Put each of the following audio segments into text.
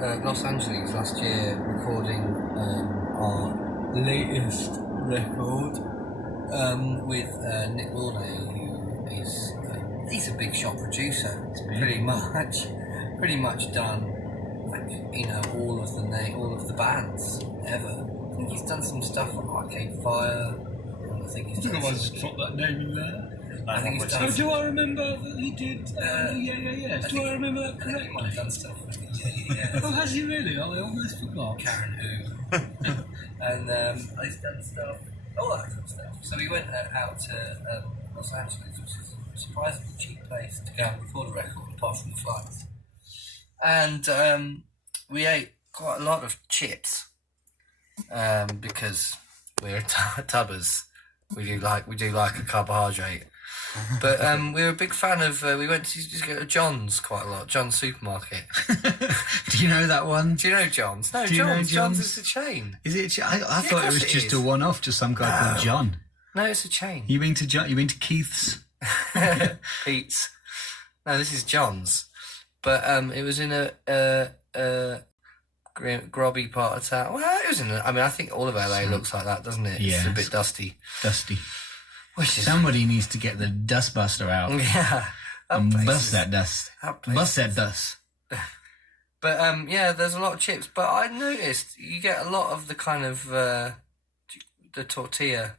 Los Angeles last year recording our latest record with Nick Lauday, who is he's a big shot producer. It's pretty much done all of the bands ever. I think he's done some stuff on Arcade Fire. I think he's done. I just dropped that name in there. I think he's done. Do I remember that he did? Yeah. Do I remember that correctly? I've done stuff with him. Yeah. Oh, has he really? I almost forgot. KRTU. And he's done stuff, all that kind of stuff. So we went out to Los Angeles, which is a surprisingly cheap place to go and record a record, apart from the flights. And we ate quite a lot of chips because we're tubbers. We do like a carbohydrate. But we were a big fan of. We went to just go to John's quite a lot. John's supermarket. Do you know that one? Do you know John's? No, Do you know John's is a chain. Is it? I thought it was just a one-off, just some guy called John. No, it's a chain. You been to John? You been to Keith's? Pete's. No, this is John's. But it was in a grubby part of town. Well, it was in. I think all of LA looks like that, doesn't it? Yeah, it's a bit dusty. Somebody needs to get the dust buster out. Yeah. And bust that dust. Bust that dust. But there's a lot of chips. But I noticed you get a lot of the kind of the tortilla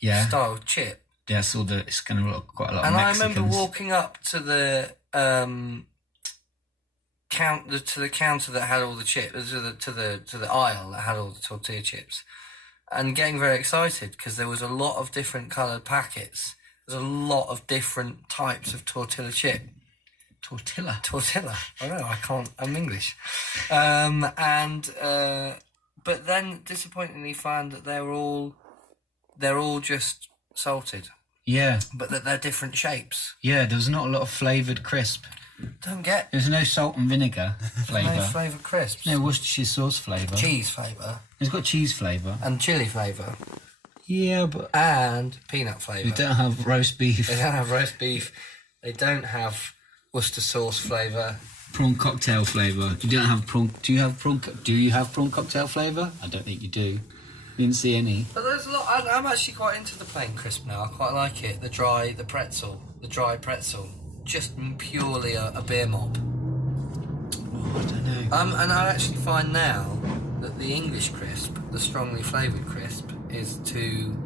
style chip. Yeah, I saw that it's going to look quite a lot. And of I Mexicans. remember walking up to the counter that had all the chips, to the aisle that had all the tortilla chips, and getting very excited because there was a lot of different coloured packets. There's a lot of different types of tortilla chip. Tortilla. I know, I can't. I'm English. But then disappointingly found that they're all just salted. Yeah. But that they're different shapes. Yeah, there's not a lot of flavoured crisp. There's no salt and vinegar flavour. No flavoured crisps. No Worcestershire sauce flavour. Cheese flavour. It's got cheese flavour. And chilli flavour. Yeah, but... And peanut flavour. They don't have roast beef. They don't have roast beef. They don't have Worcester sauce flavour. Prawn cocktail flavour. You don't have prawn... Do you have prawn cocktail flavour? I don't think you do. You didn't see any. But there's a lot... I'm actually quite into the plain crisp now. I quite like it. The dry pretzel. Just purely a beer mob. Oh, I don't know. And I actually find now that the English crisp, the strongly flavoured crisp, is too...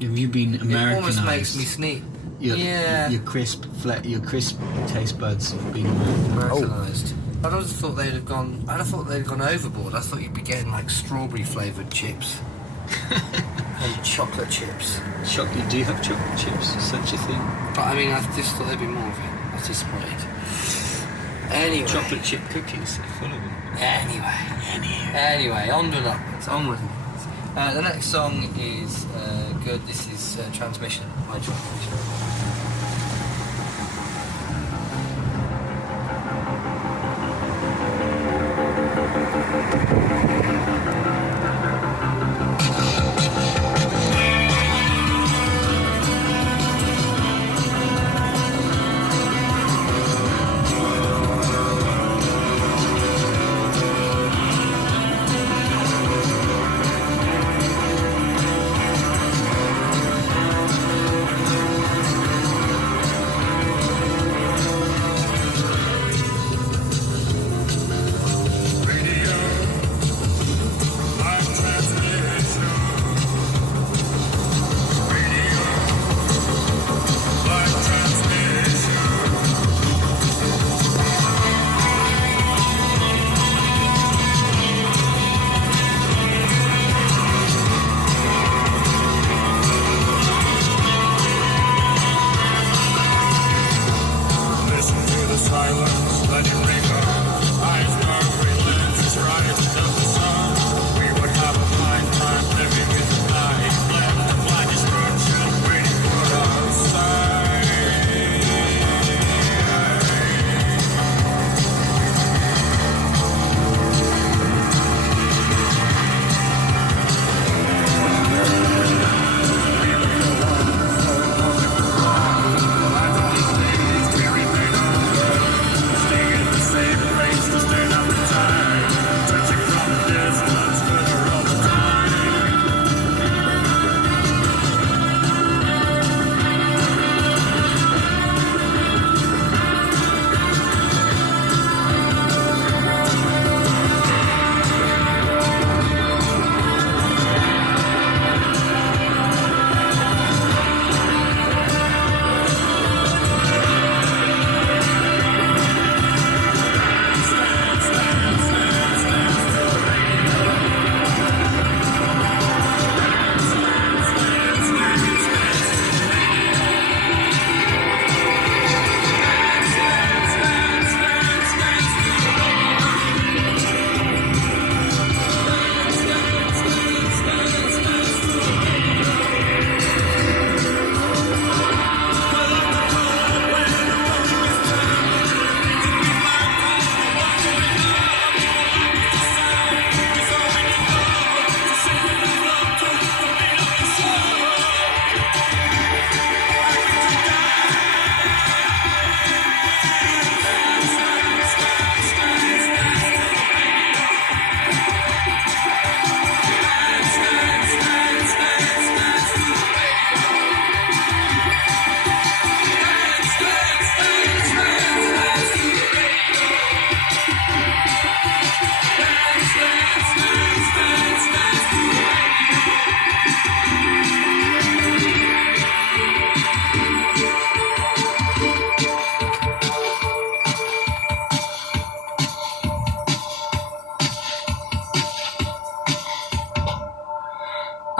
Have you been Americanised? It almost makes me sneak. Your crisp taste buds have been Americanised. I'd always thought they'd have gone... I'd have thought they'd have gone overboard. I thought you'd be getting like strawberry flavoured chips. And chocolate chips. Do you have chocolate chips? Such a thing? But I mean, I just thought there'd be more of it. I was disappointed. Anyway. Chocolate chip cookies, they're full of them. Anyway, onward and upwards. The next song is good. This is Transmission by Transmission.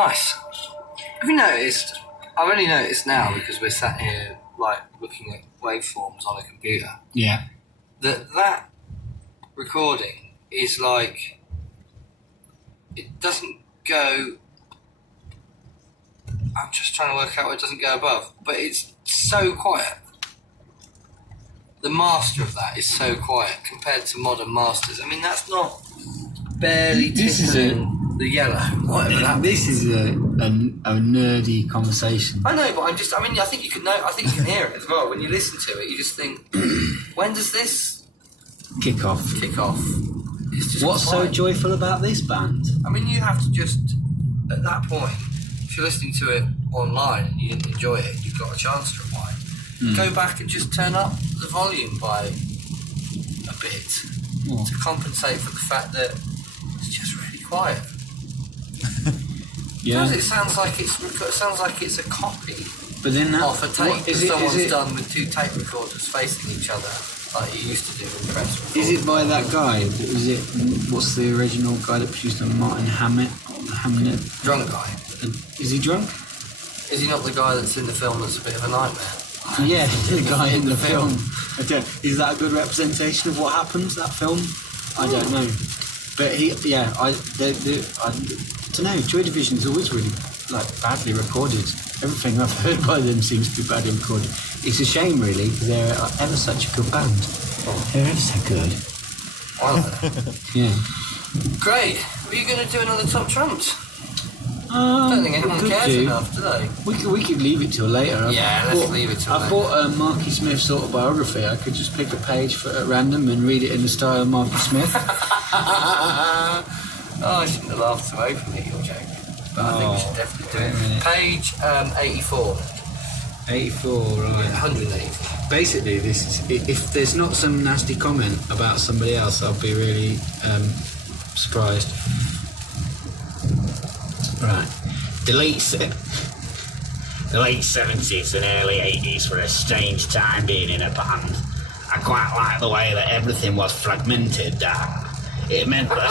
Nice. Have you noticed? I've only noticed now because we're sat here like looking at waveforms on a computer. Yeah. That recording is like it doesn't go. I'm just trying to work out what it doesn't go above, but it's so quiet. The master of that is so quiet compared to modern masters. I mean, that's not barely tickling the yellow. Whatever that This is a nerdy conversation. I know, but I think you can know. I think you can hear it as well. When you listen to it, you just think, when does this Kick off. It's just What's quiet. so joyful about this band? I mean, you have to just, at that point, if you're listening to it online and you didn't enjoy it, you've got a chance to rewind. Go back and just turn up the volume by a bit to compensate for the fact that it's just really quiet. Yeah. Because it sounds like it's a copy But then that, of a tape that is someone's done with two tape recorders facing each other, like you used to do in press. Is it by that guy? What's the original guy that produced the Martin Hammett? Drunk guy? Is he drunk? Is he not the guy that's in the film that's a bit of a nightmare? Yeah, the guy in the film. Is that a good representation of what happened, that film? I don't know. But I don't know, Joy Division's always really badly recorded. Everything I've heard by them seems to be badly recorded. It's a shame, really, because they're ever such a good band. They're ever so good. I like that. Yeah. Great. Are you going to do another Top Trumps? I I don't think anyone cares enough, do they? We could leave it till later. Let's leave it till I later. bought Marky Smith's autobiography. I could just pick a page at random and read it in the style of Marky Smith. I shouldn't have laughed so openly at your joke. But I think we should definitely do it. Page 84. 84, right. 184. Basically, this is, if there's not some nasty comment about somebody else, I'll be really surprised. Right. The late 70s and early 80s were a strange time being in a band. I quite like the way that everything was fragmented. It meant that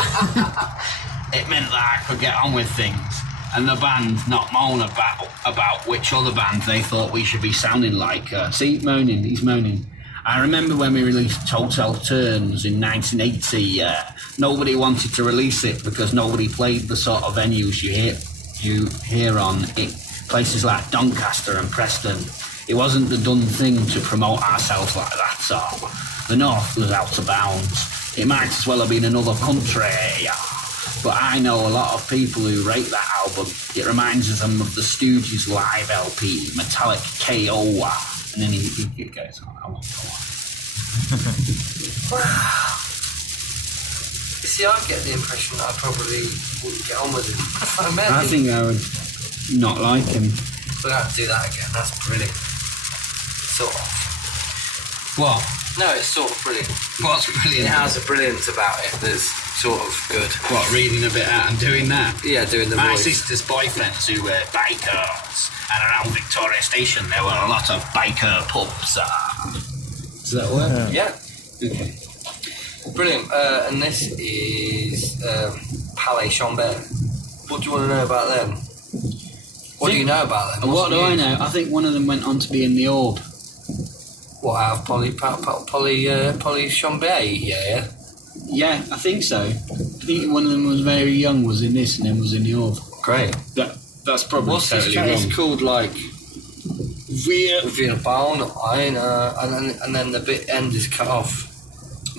I could get on with things, and the band not moan about which other band they thought we should be sounding like. He's moaning. I remember when we released Total Turns in 1980, nobody wanted to release it because nobody played the sort of venues you hear on it, places like Doncaster and Preston. It wasn't the done thing to promote ourselves like that, so the North was out of bounds. It might as well have been another country. But I know a lot of people who rate that album. It reminds them of the Stooges live LP, Metallic KO. And then he goes on. I won't go on. See, I get the impression that I probably wouldn't get on with him. I think I would not like him. We'll have to do that again. That's brilliant. Sort of. What? No, it's sort of brilliant. What's brilliant? It has a brilliance about it that's sort of good. What, reading a bit out and doing that? Yeah, doing the My voice. sister's boyfriends who were bikers, and around Victoria Station there were a lot of biker pubs. Does that work? Yeah. Okay. Brilliant. And this is Palais Chambert. What do you want to know about them? What do you know about them? What do I know? I think one of them went on to be in the Orb. What, out of Polly Chambert? Yeah. Yeah, I think so. I think one of them was very young, was in this, and then was in the Orb. Great. That's probably What's totally this track? wrong. It's called like Wir bauen eine, and then the bit end is cut off.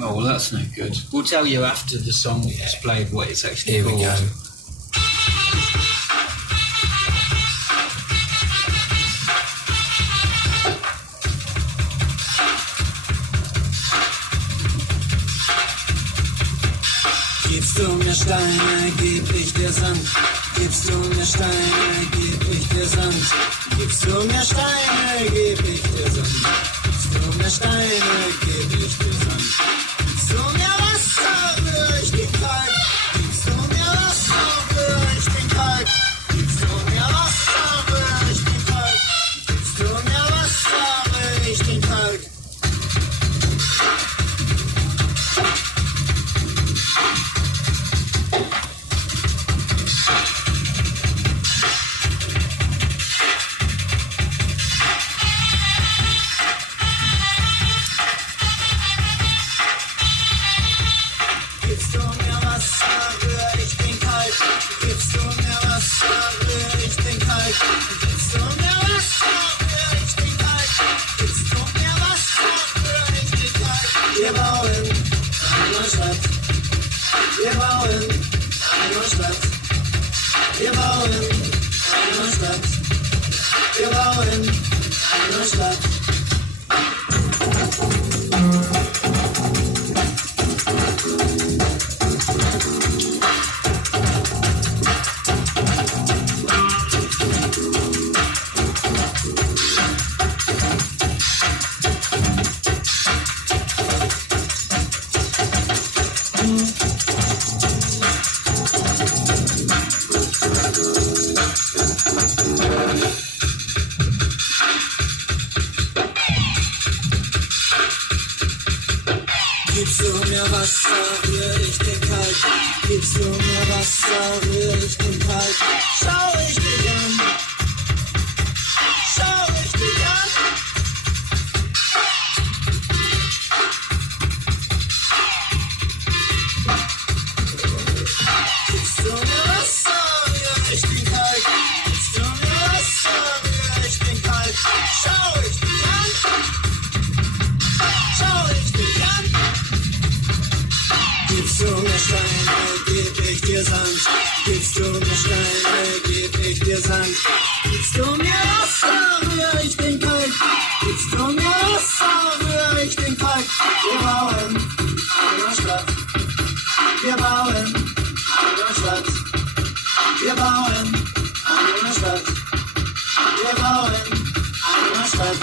Oh, well, that's no good. We'll tell you after the song is played what it's actually Here called. we go. Gibst du mir Steine, geb ich dir Sand. Gibst du mir Steine, geb ich dir Sand. Gibst du mir Steine, geb ich dir Sand. Gibst du mir Steine, geb ich dir Sand. Gibst du mir Wasser, rühr ich dich kalt. Gibst du mir Wasser, rühr ich dich kalt. Gibst du mir Wasser, rühr ich dich kalt. Gibst du mir Wasser, rühr ich dich kalt. Gibst du mir Wasser, rühr ich den kalt. Gibst du mir Wasser, rühr ich den kalt. Schau ich dich an. Schau ich dich an. Gibst du mir Wasser, rühr ich den kalt. Gibst du mir Wasser, rühr ich den kalt. Schau ich dich an. Schau ich dich an. Gibst du mir Steine, geb ich dir Sand. Gibst du mir Steine, geb ich dir Sand. Gibst du mir Wasser, rühr ich den Kalk. Gibst du mir Wasser, rühr ich den Kalk. Wir bauen eine Stadt. Wir bauen eine Stadt. Wir bauen eine Stadt. Wir bauen eine Stadt.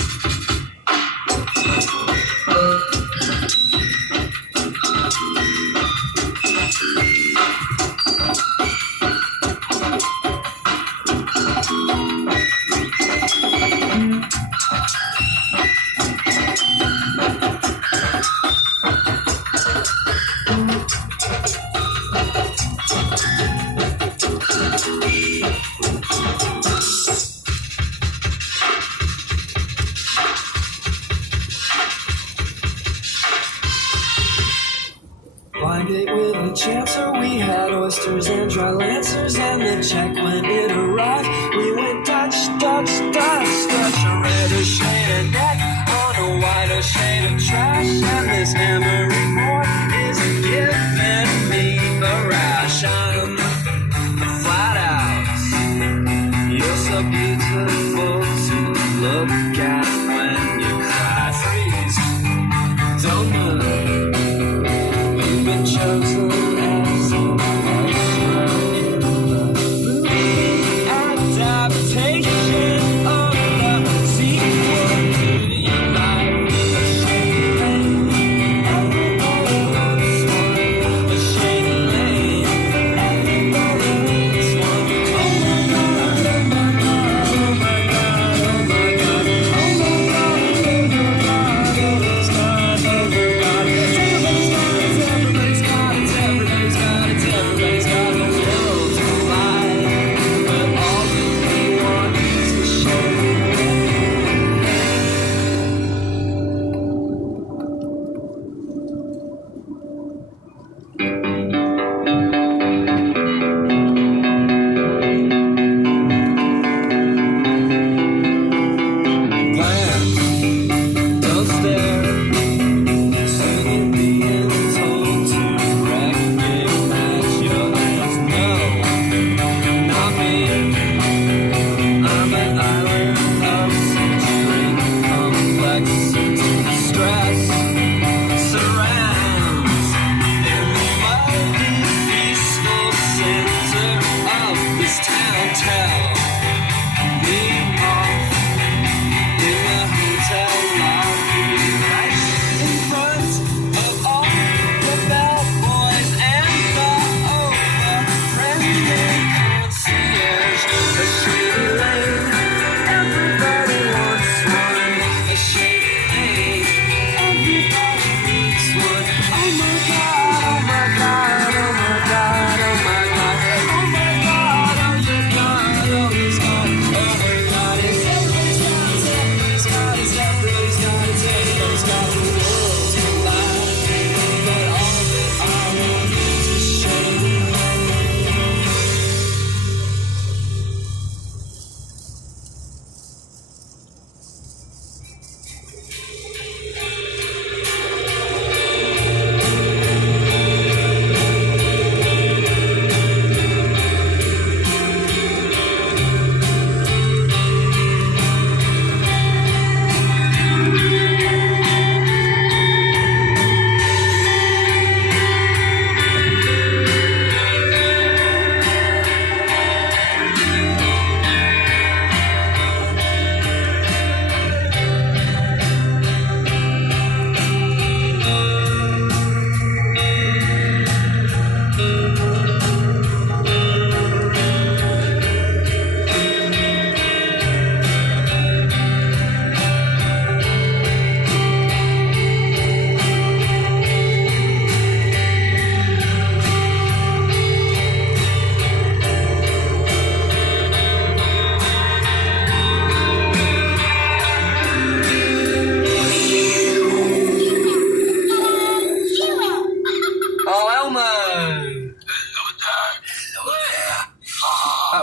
Blind date with a chancer, we had oysters and dry lancers, and the check when it arrived, we went Dutch, Dutch, Dutch, Dutch, a redder shade of neck on a whiter shade of trash, and this memory board is giving me a rash. I'm flat out, you're so beautiful to look at when you cry. Freeze, don't move. You've been chosen as a lifeline in the movie adaptation of the sequel to your life. A shady lane, everybody wants one. A shady lane, everybody wants one. Oh my God, oh my God, oh my God, oh my God, oh my God, oh my God, oh my God, oh my God. Everybody's got it, everybody's got it, everybody's got a will to fly. But all that we want is the shade. Glance, don't stare. Soon you're being told to recognize your hands. No, not me. I'm an island of citrine complexity. Stress surrounds in the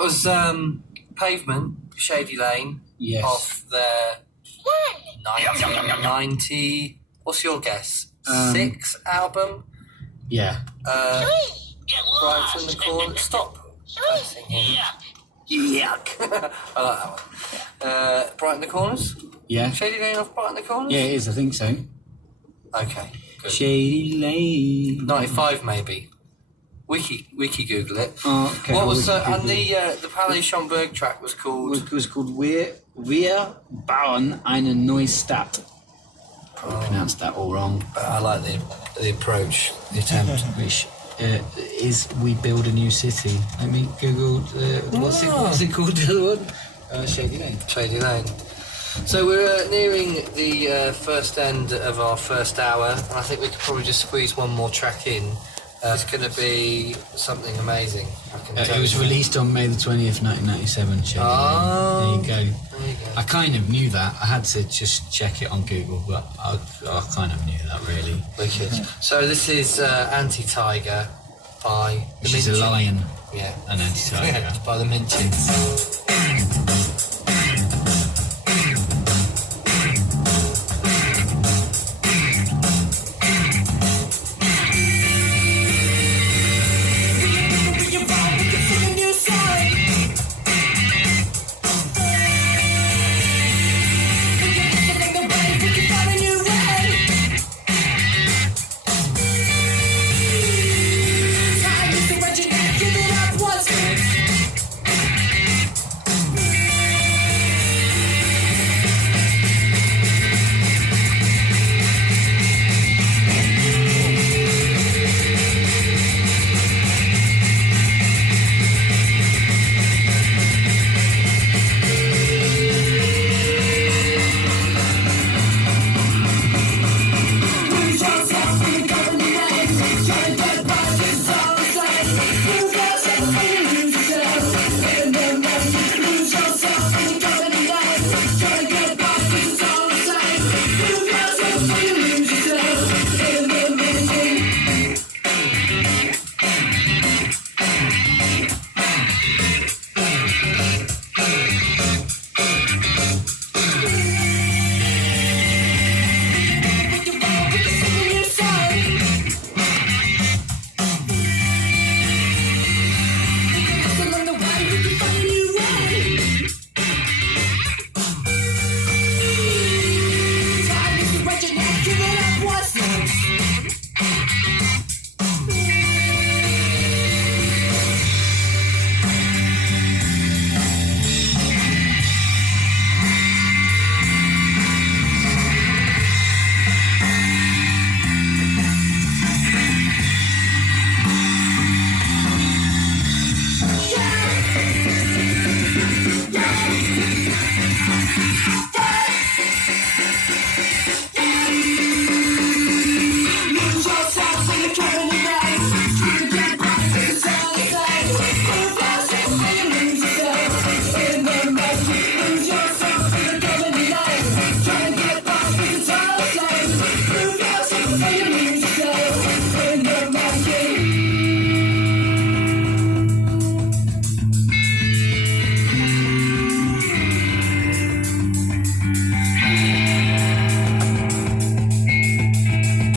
was Pavement, Shady Lane, Yes. off their 1990. What's your guess? 6 album. Yeah. Right from the corner. Stop. Cursing him. Yuck. I like that one. Bright in the Corners. Yeah. Shady Lane off Bright in the Corners. Yeah, it is. I think so. Okay. Good. Shady Lane. 95 maybe. Wiki Google it. Oh, okay. What was Wiki and Google the Palais Schomburg track was called? It was called Wir bauen eine neue Stadt. Probably pronounced that all wrong. But I like the approach, the attempt. Which is we build a new city. Let me Google what's it called? The other one? Shady Lane. Shady Lane. So we're nearing the first end of our first hour, and I think we could probably just squeeze one more track in. It's going to be something amazing. I can tell It was you. released on May the 20th, 1997. Shady Lane. There you go. There you go. I kind of knew that. I had to just check it on Google, but I kind of knew that really. Wicked. So this is Anti-Tiger by the She's a Minchins. lion. Yeah. An anti-tiger. By the Minchins.